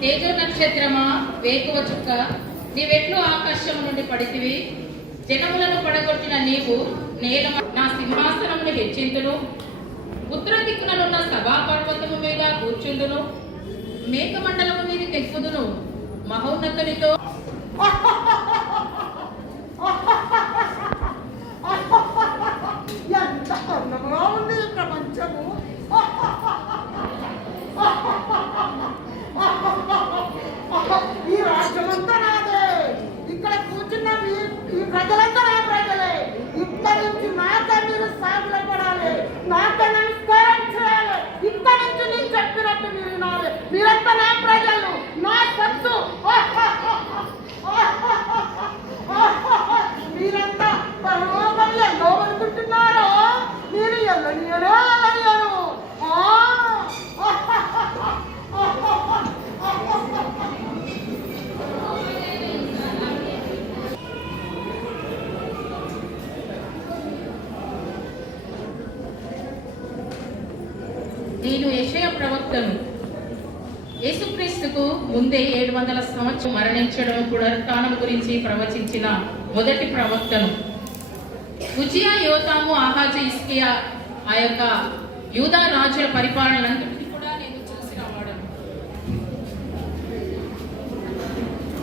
తేజో నక్షత్రమా, వేకువ చుక్క, నీవెట్లు ఆకాశం నుండి పడితివి. జనములను పడగొట్టిన నీవు నేల నా సింహాసనమును హెచ్చింతును. ఉత్తర దిక్కుననున్న సభాపర్వతము మీద కూర్చుందును. మేఘమండలము మీద తెక్కుదును. మహోన్నతునితో ఎంత అందంగా ఉంది ఈ ప్రపంచము. ఈ రాజ్యమంతా నాదే. ఇక్కడ కూర్చున్న ఈ ప్రజలంతా నా ప్రజలే. ఇక్కడి నుంచి నాకే మీరు సాగులు పడాలి, నాకే నమస్కారం చేయాలి. ఇక్కడి నుంచి నేను చెప్పినట్టు మీరు వినాలి. మీరంతా నా ప్రజలు, నా సత్తు. మీరంతా పరలోకం ఎల్లో అనుకుంటున్నారో, మీరు ఎల్లనియను. నేను యెషయా ప్రవక్తను. యేసుక్రీస్తుకు ముందే 700 సంవత్సరం మరణించడం పునరుత్థానం గురించి ప్రవచించిన మొదటి ప్రవక్తను. ఉజియా, యోతాము, ఆహాజు, హిజ్కియా ఆ యొక్క యూదా రాజుల పరిపాలనంతటిని కూడా నేను చూసిన వాడను.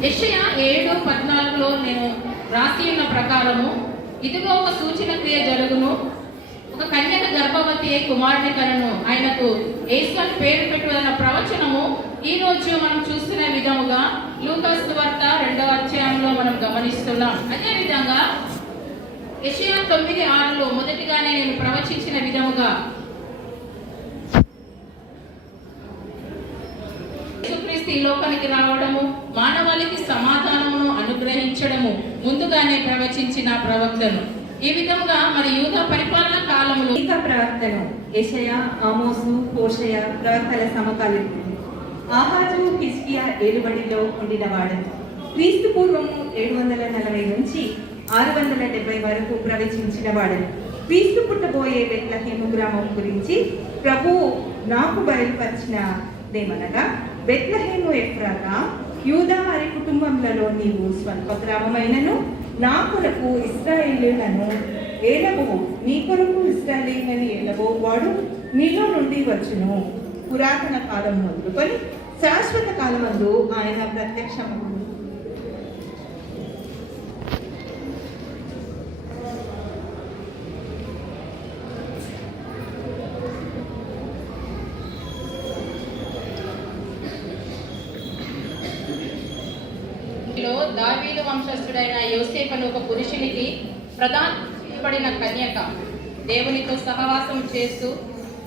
యెషయా 7:14లో నేను రాసి ఉన్న ప్రకారము, ఇదిగో ఒక సూచన క్రియ జరుగును, ఒక కన్యక గర్భవతి కుమారుని కనును, ఆయనకు యేసు అని పేరు పెట్టుదన్న ప్రవచనము ఈ రోజు మనం చూస్తున్న విధముగా లూకా సువార్త 2వ అధ్యాయంలో మనం గమనిస్తున్నాం. అదే విధంగా యెషయా 9:6లో మొదటిగానే నేను ప్రవచించిన విధముగా యేసుక్రీస్తు ఈ లోకానికి రావడము, మానవాళికి సమాధానమును అనుగ్రహించడము ముందుగానే ప్రవచించిన ప్రవక్తను. ఈ విధంగా మరి యూదా పరిపాలన కాలంలో ప్రవక్తను యెషయా, ఆమోసు, హోషయ ప్రవక్తల సమకాలీనుడు. ఆహాజు, హిజ్కియా ఏలుబడిలో ఉండినవాడు. క్రీస్తు పూర్వము 740 నుంచి 670 వరకు ప్రవచించిన వాడు. క్రీస్తు పుట్టబోయే బెత్లెహేము గ్రామం గురించి ప్రభువు నాకు బయలుపరిచినదేమనగా, బెత్లెహేము ఎఫ్రాతా, యూదా వారి కుటుంబములలో నీవు స్వల్ప గ్రామమైనను నా కొరకు ఇశ్రాయేలీయులను ఏలబోవు, నీ కొరకు ఇశ్రాయేలీయులను ఏలబోవు వాడు నీలో నుండి వచ్చును. పురాతన కాలం మొదలుకొని శాశ్వత కాలమందు ఆయన ప్రత్యక్షమగు. దావీదు వంశస్థుడైన యోసేపును ఒక పురుషునికి ప్రదానం చేయబడిన కన్యక దేవునితో సహవాసం చేస్తూ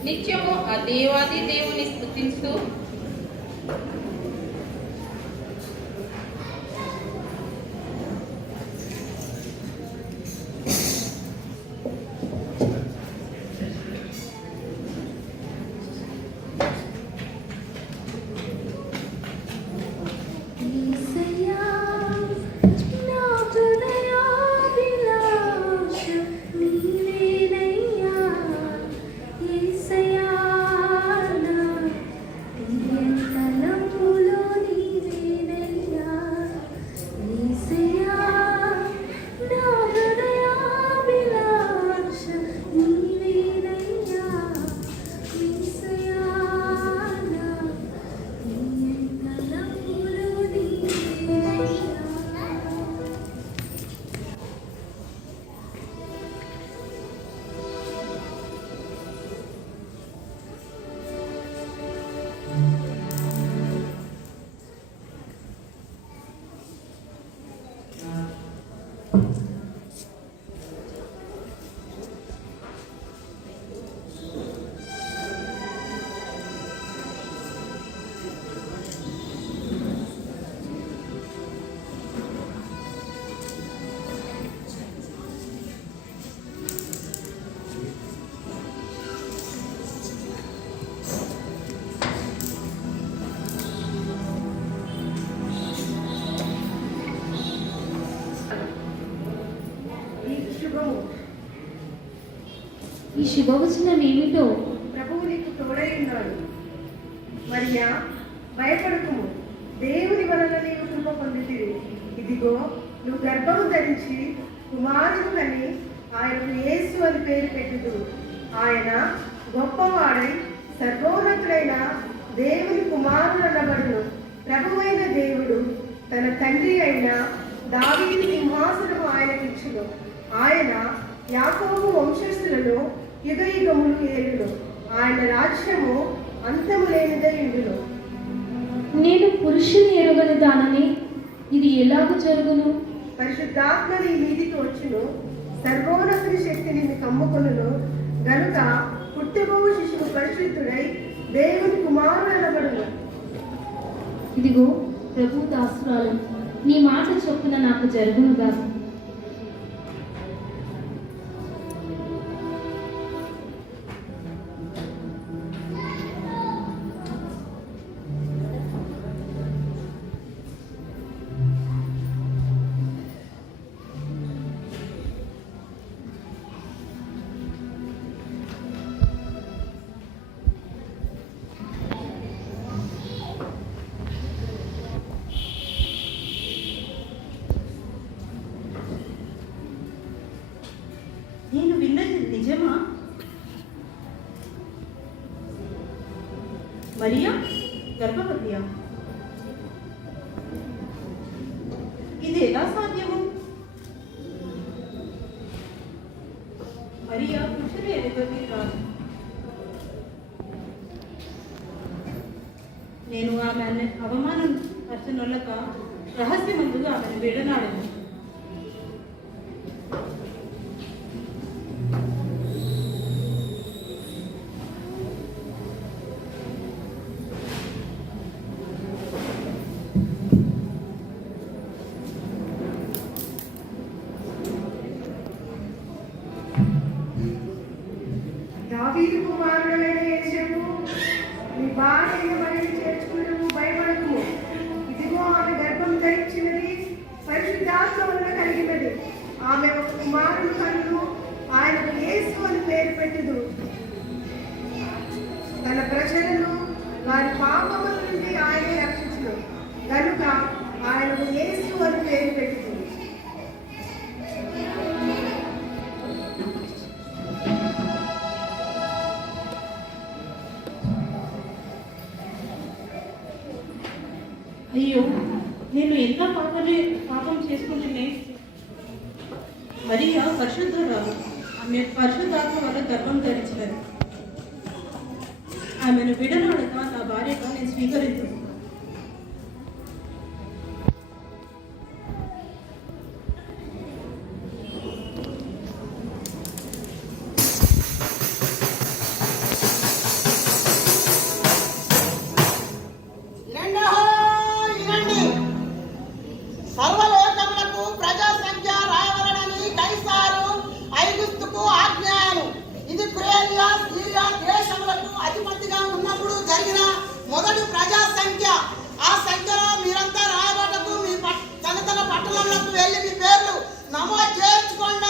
నిత్యము ఆ దేవాది దేవుని స్తుతిస్తూ ఈ శుభవచనం ఏమిటో? ప్రభువు నీకు తోడై ఉన్నాడు. మరియా, భయపడకుము, దేవుని వలన నీవు కృప పొందితివి. ఇదిగో నువ్వు గర్భము ధరించి కుమారుడు కని ఆయనకు యేసు అని పేరు పెట్టుదువు. ఆయన గొప్పవాడై సర్వోన్నతుడైన దేవుని కుమారుడు అనబడును. ప్రభువైన దేవుడు తన తండ్రి అయిన దావీదు సింహాసనము ఆయనకిచ్చును. ఆయన యాకోబు వంశస్థులను యుగయుగములు ఏలును. ఆయన రాజ్యము అంతము లేనిదై ఉండును. నేను పురుషుని ఎరుగని దానని ఇది ఎలాగూ జరుగును? పరిశుద్ధాత్మ నీ మీదికి వచ్చును. సర్వోన్నతుని శక్తి నిన్ను కమ్ముకొనును గనుక పుట్టబోవు శిశువు పరిశుద్ధుడై దేవుని కుమారుడు అనబడును. ఇదిగో ప్రభు దాసురాలు, నీ మాట చొప్పున నాకు జరుగునుగా. నేను విన్నది నిజమా? మరియా గర్భవతియా? ఇది ఎలా సాధ్యము? మరియా పురుషుడు ఎరుగని కాదు. నేను ఆమె అవమానం పరచనొల్లక రహస్యమందుగా ఆమెను విడనాడను. దావీదు కుమారుడైన యేసు, నీ భార్య మరియను చేర్చుకుని భయపడకుము. ఇదిగో ఆమె గర్భం ధరించినది, పరిశుద్ధాత్మ వలన కలిగినది. ఆమె ఒక కుమారుడు కన్ను, ఆయనకు యేసు అని పేరు పెట్టుదు. తన ప్రజలను వారి పాపముల నుండి ఆయనే రక్షించును కనుక ఆయనకు యేసు అని పేరు పెట్టుదు. అయ్యో, నేను ఎంత పాపం చేసుకుంటున్నా. మరియా పరిశుద్ధురాలు, ఆమె పరిశుద్ధాత్మ వల్ల గర్భం ధరించినది. ఆమెను విడనాడక నా భార్యగా నేను స్వీకరించాను. సర్వలోకములకు ప్రజా సంఖ్య రావాలని కైసారు ఐగుస్తుకు ఆజ్ఞాను. ఇది కురేలియా సిరియా దేశములకు అధిపతిగా ఉన్నప్పుడు జరిగిన మొదటి ప్రజా సంఖ్య. ఆ సంఖ్యలో మీరంతా రాయబడకు మీ తన పట్టణంలోకి వెళ్ళి మీ పేర్లు నమోదు చేర్చుకోండి.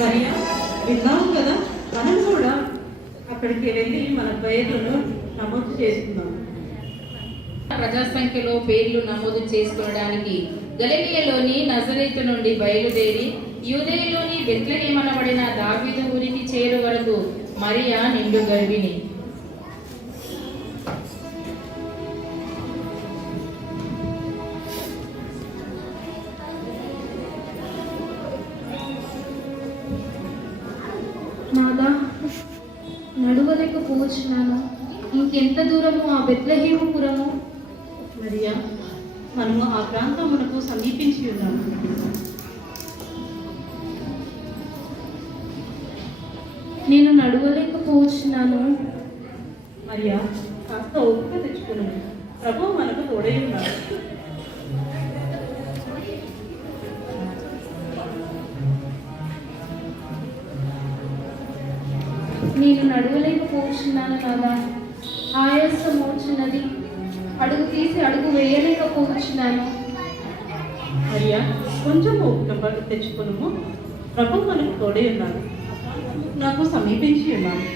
మరియా, విన్నాము కదా, మనం కూడా అక్కడికి వెళ్ళి మన పేర్లను నమోదు చేసుకుందాం. ప్రజా సంఖ్యలో పేర్లు నమోదు చేసుకోవడానికి గలిలయలోని నజరేతు నుండి బయలుదేరి యూదయలోని బెత్లెహేమనబడిన దావీదు ఊరికి చేరు వరకు మరియా నిండు గర్భిణి. నాదా, నడువలేకపోతున్నాను. ఇంకెంత దూరము ఆ బెత్లెహేముపురము? మరియా, మనము ఆ ప్రాంతమునకు సమీపించి ఉన్నాము. నేను నడువలేకపోతున్నాను. మరియా, కాస్త ఓపిక తెచ్చుకున్నాను. ప్రభు మనకు తోడై ఉన్నాడు. నేను నడవలేకపోతున్నాను నాదా, ఆయాసం వచ్చున్నది. అడుగు తీసి అడుగు వేయలేకపోతున్నాను. మరియా, కొంచెం ఓపిక తెచ్చుకున్నాము. ప్రభు మనకు తోడే ఉన్నాడు, నాకు సమీపించి ఉన్నాను.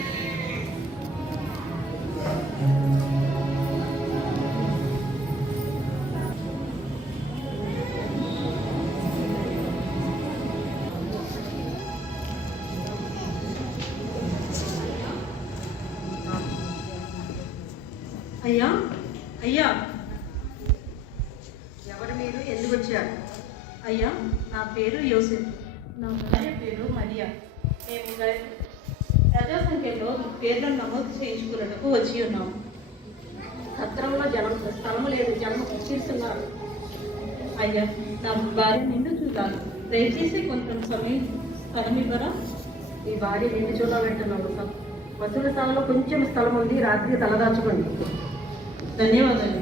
అయ్యా అయ్యా ఎవరు మీరు? ఎందుకు వచ్చారు? అయ్యా, నా పేరు యోసెఫ్, నా భార్య పేరు మరియా. మేము ప్రజా సంఖ్యలో పేర్లను నమోదు చేయించుకున్నట్టుకు వచ్చి ఉన్నాము. సత్రంలో స్థలము లేదు, జనం తీస్తున్నారు. అయ్యా, నా భార్య నిండు చూడాలి, దయచేసి కొంచెం స్థలం ఇవ్వరా? ఈ భార్య నిన్ను చూడాలంటున్నావు. వసూలు స్థలంలో కొంచెం స్థలం ఉంది, రాత్రి తలదాచుకోండి. ధన్యవాదాలు.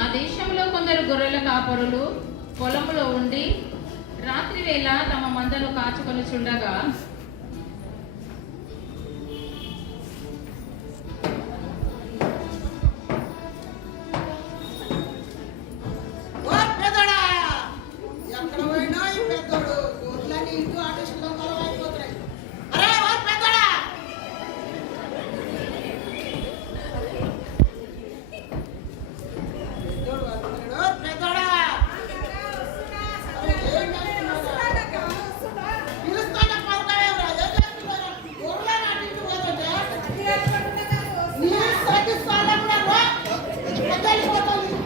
ఆ దేశంలో కొందరు గొర్రెల కాపరులు పొలంలో ఉండి రాత్రి వేళ తమ మందను కాచుకొని చుండగా ఓ పెద్దోడా, ఎక్కడ పోయినా ఈ పెద్దోడు ఊర్లని ఇటు అటు శుభ్రంగా అయిపోతున్నాయి. అరే ఓ పెద్దోడా, ఓ పెద్దోడా, పిలుస్తానే పలకవేవరా? ఏం చేస్తున్నారా? ఊర్లని అటు ఇటు పోతుంటే నీ సతి స్థలంలో పెద్దలిపోతుంది.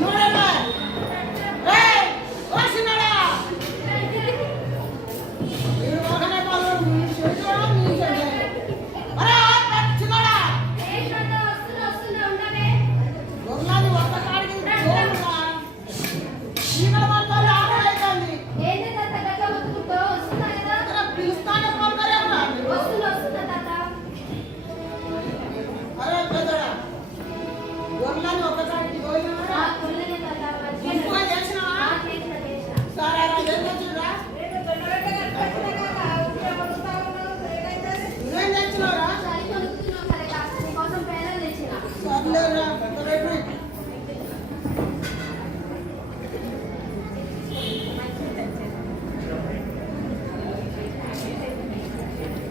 నోడమ్మా, ఏయ్ ఓ సిన్నడా, మీరు ఒకనే పాలు నీ చెయ్యో నీ చెయ్యో. అరే ఓ చిన్నడా, గొర్రెలని ఒక్క కాడికి గోరులా ఈగల మంటలు ఆకలైతుంది. అరే పిలుస్తానే పలకరేవరా మీరు? అరే పెద్దోడా, గొర్రెలని ఒక్క కాడికి పోయినావా? ఇంకో చేసినావా? సరే రా, ఏం తెచ్చిర్రా? నువ్వేం తెచ్చినావురా? సర్లేరా, రేపు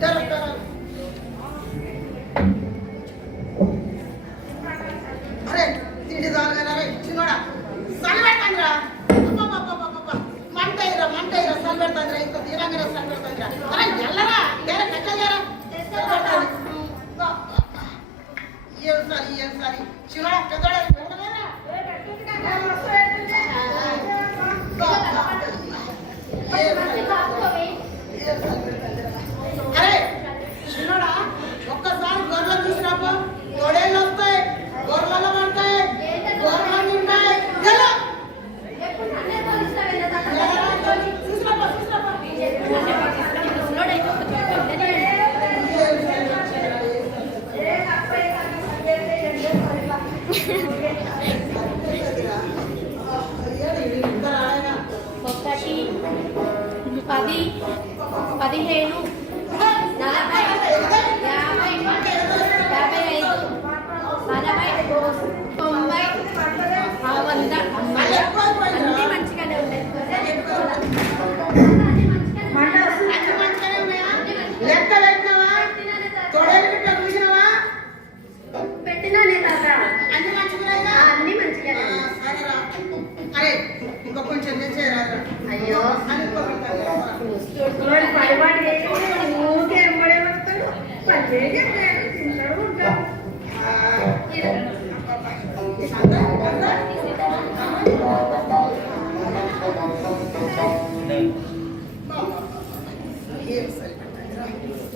టర టర. అరే తిండి తాగలేరా రే చిన్నోడా, సలి పెడతాందిరా. మంట ఇరా సలి పెడతాందిరా, ఇంత తీరంగా సలి పెడతాందిరా. అరే ఎల్లరా, లేరా కట్టలేరా? ఏం సారి చిన్నోడా, పెద్దోడా పెడతలేరా? అరే చిన్నోడా, ఒక్కసారి గొర్రెలు తీసుకురాపో, తొడేళ్ళు వస్తాయి, గొర్రెలు పడతాయి, గొర్రెలు ఉంటాయి. ఒకటి 10 15 40 50 55 60 90 అన్నీ మంచిగానే ఉన్నాయి. అన్ని మంచిగానే ఉన్నాయా? లెక్క పెట్టినావా? తొడేలు గిట్ట చూసినావా? పెట్టినానే తాత, అన్ని మంచిగున్నాయిగా? అన్నీ మంచిగానే ఉన్నాయి. సరేరా. అరే ఇంకా కొంచెం తెచ్చేయరా. అయ్యో అని ఇంకొకటి తాగరా. పైవాడు ఊరికే ఎంబడే వస్తాడు, పని చేసి తింటాడు ఉంటాడు.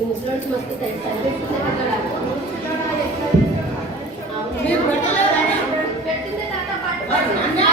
ముసలోడికి మస్తు తెలుసు. మీరు పెట్టలేదా? పెట్టిందే తాత పాటు అన్నీ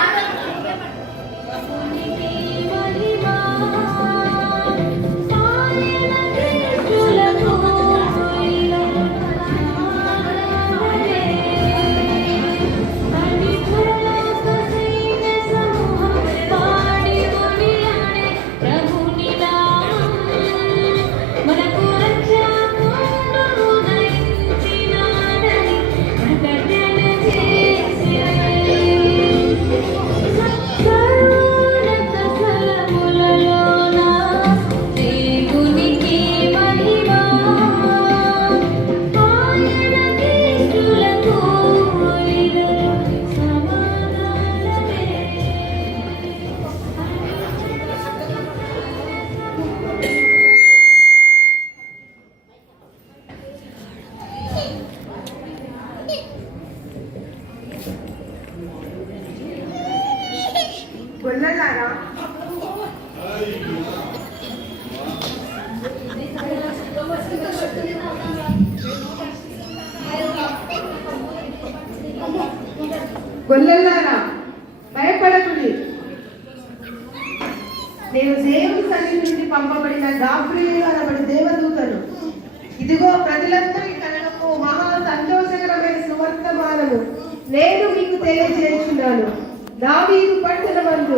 గొల్లలారా గొల్లలారా భయపడకుడి. నేను దేవుని సన్నిధి నుండి పంపబడిన గాబ్రియేలు అనబడి దేవదూతను. ఇదిగో ప్రజలందరి కనులకు మహా సంతోషకరమైన సువర్తమానము నేను మీకు తెలియజేస్తున్నాను. దావీదు పట్టణమందు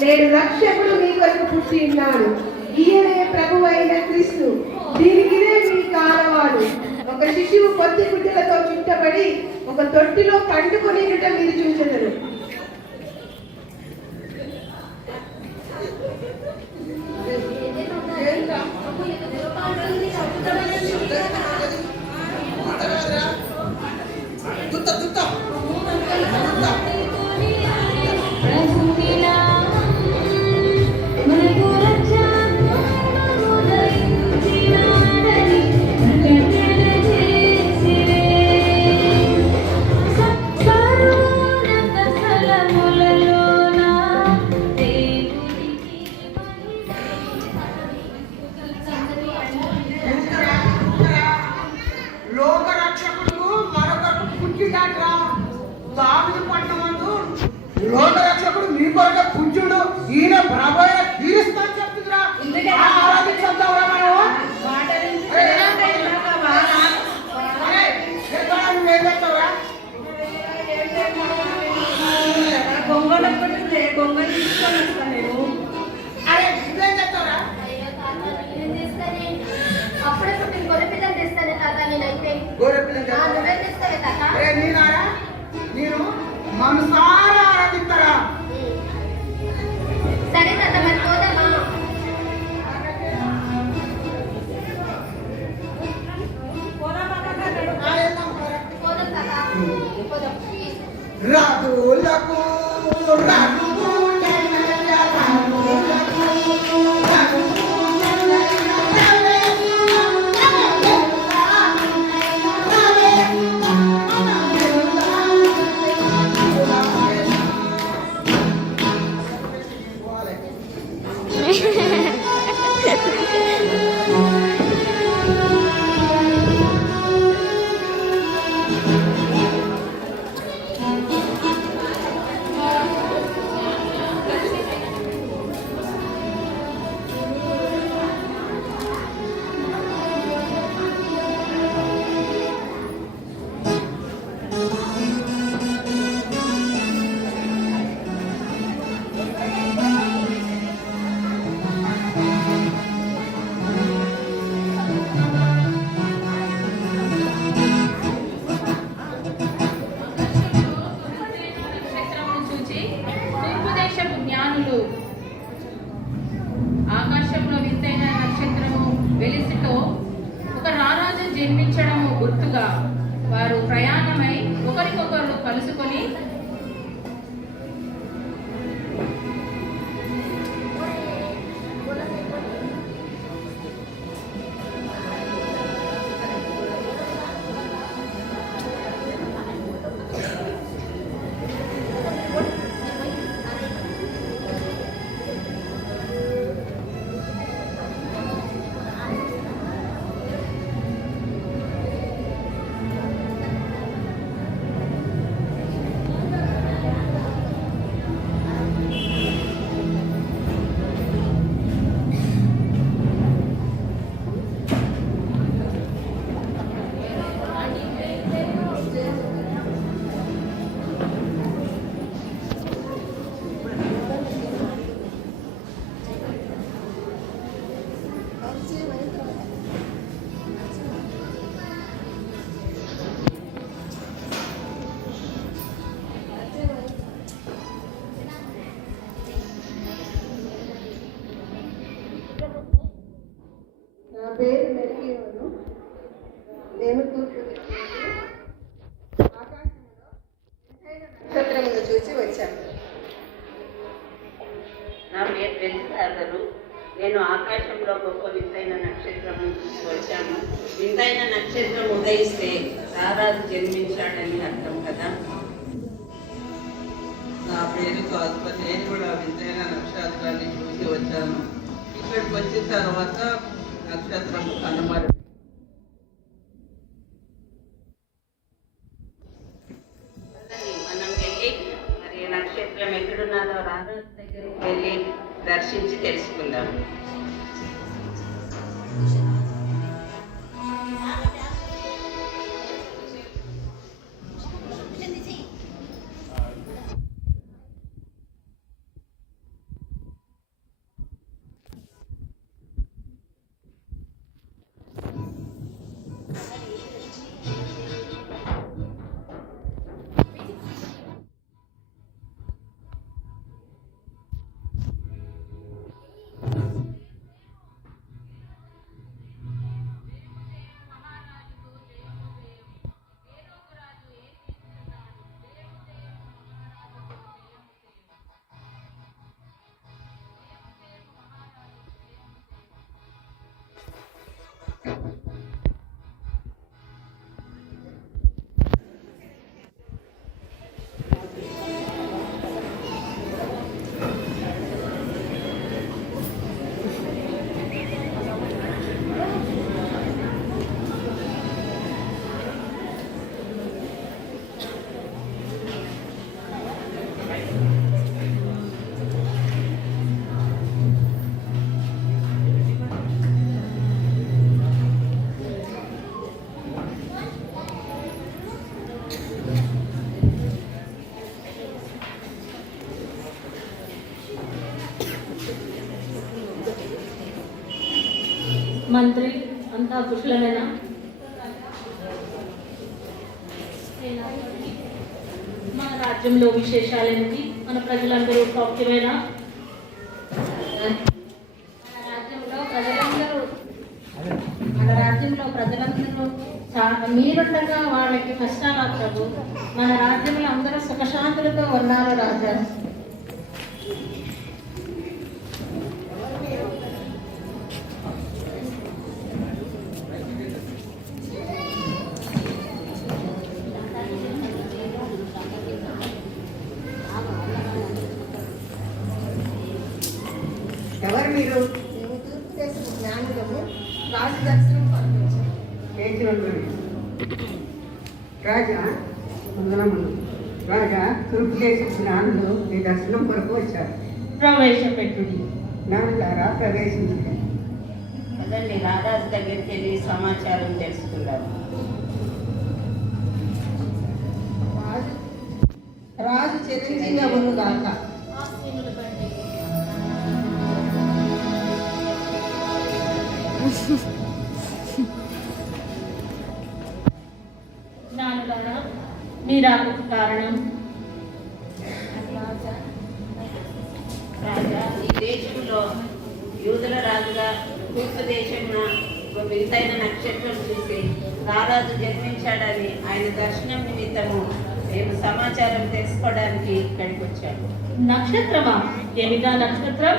నేడు రక్షకుడు మీ కొరకు పుట్టి ఉన్నాడు. ఈయనే ప్రభువు అయిన క్రీస్తు. దీనికినే మీ కాలవాడు. ఒక శిశువు కొద్ది గుడ్డలతో చుట్టబడి ఒక తొట్టిలో పండుకొని మీరు చూచెదరు. లోకరక్షకుడు మరొకరు పుట్టినట్రా. దావీదు పట్టణమందు లోకరక్షకుడు మీ కొరకు పుట్టిండు. ఈయన ప్రభావ తీరుస్తా చెప్తుందిరా. ఆరాధించద్దాంరా మనం. నువ్వేం చెప్తావురా? అరే నువ్వేం చెప్తావురా? అప్పుడే పుట్టిన గొర్రె పిల్లని తెస్తానే తాత నేనైతే. గొర్రె పిల్లని ఆ, నువ్వేం తెస్తావే తాత? అరే నేనారా? నేను మనసారా ఆరాధిస్తారా. సరే తాత మరి పోదామా? పోదాం తాత పోదాం. రాజులకు నక్షత్రమును చూచి తూర్పు దేశపు జ్ఞానులు ఆకాశంలో వింతైన నక్షత్రము వెలిసితో ఒక రారాజు జన్మించడము గుర్తుగా వారు ప్రయాణమై ఒకరికొకరు కలుసుకొని నా పేరు మెల్కియోను. నేను తూర్పు ఆకాశంలో నక్షత్రమును చూసి వచ్చాను. నా పేరు వెలిసాగరు. నేను ఆకాశంలో గొప్ప వింతైన నక్షత్రము చూసి వచ్చాను. వింతైన నక్షత్రం ఉదయిస్తే రారాజు జన్మించాడని అర్థం కదా. నా పేరు కాస్పర్. నేను కూడా వింతైన నక్షత్రాన్ని చూసి వచ్చాను. ఇక్కడికి వచ్చిన తర్వాత నక్షత్రం కనుమరు. మనం వెళ్ళి మరి నక్షత్రం ఎక్కడున్నదో రాజు దగ్గరికి వెళ్ళి దర్శించి తెలుసుకుందాం. మంత్రి అంతా కుశలమేనా? మన రాజ్యంలో విశేషాలేంటి? మన ప్రజలందరూ సౌఖ్యమేనా? మన రాజ్యంలో ప్రజలందరూ మీరుండగా వాళ్ళకి కష్టాలు ప్రభు. మన రాజ్యంలో అందరూ సుఖశాంతులతో ఉన్నారు రాజా. ఎవరు మీరు? మేము తూర్పు దేశ జ్ఞానులము రాజు దర్శనం పంపించాం. రాజా వందనములు. రాజా తూర్పు దేశ జ్ఞానులు మీ దర్శనం కొరకు వచ్చారు. ప్రవేశపెట్టుడి. జ్ఞానులారా ప్రవేశించండి. అదండి రారాజు దగ్గరికి వెళ్ళి సమాచారం తెలుసుకుందాం. రాజు చిరంజీవి అవును గాక. జ్ఞానులారా, మీ రాకకు కారణం? రాజా, ఈ దేశంలో యూదుల రాజుగా తూర్పు దేశంలో ఒక వింతైన నక్షత్రం చూసి రారాజు జన్మించాడని ఆయన దర్శనం నిమిత్తము మేము సమాచారం తెలుసుకోవడానికి ఇక్కడికి వచ్చాము. నక్షత్రమా? ఏమిటా నక్షత్రం?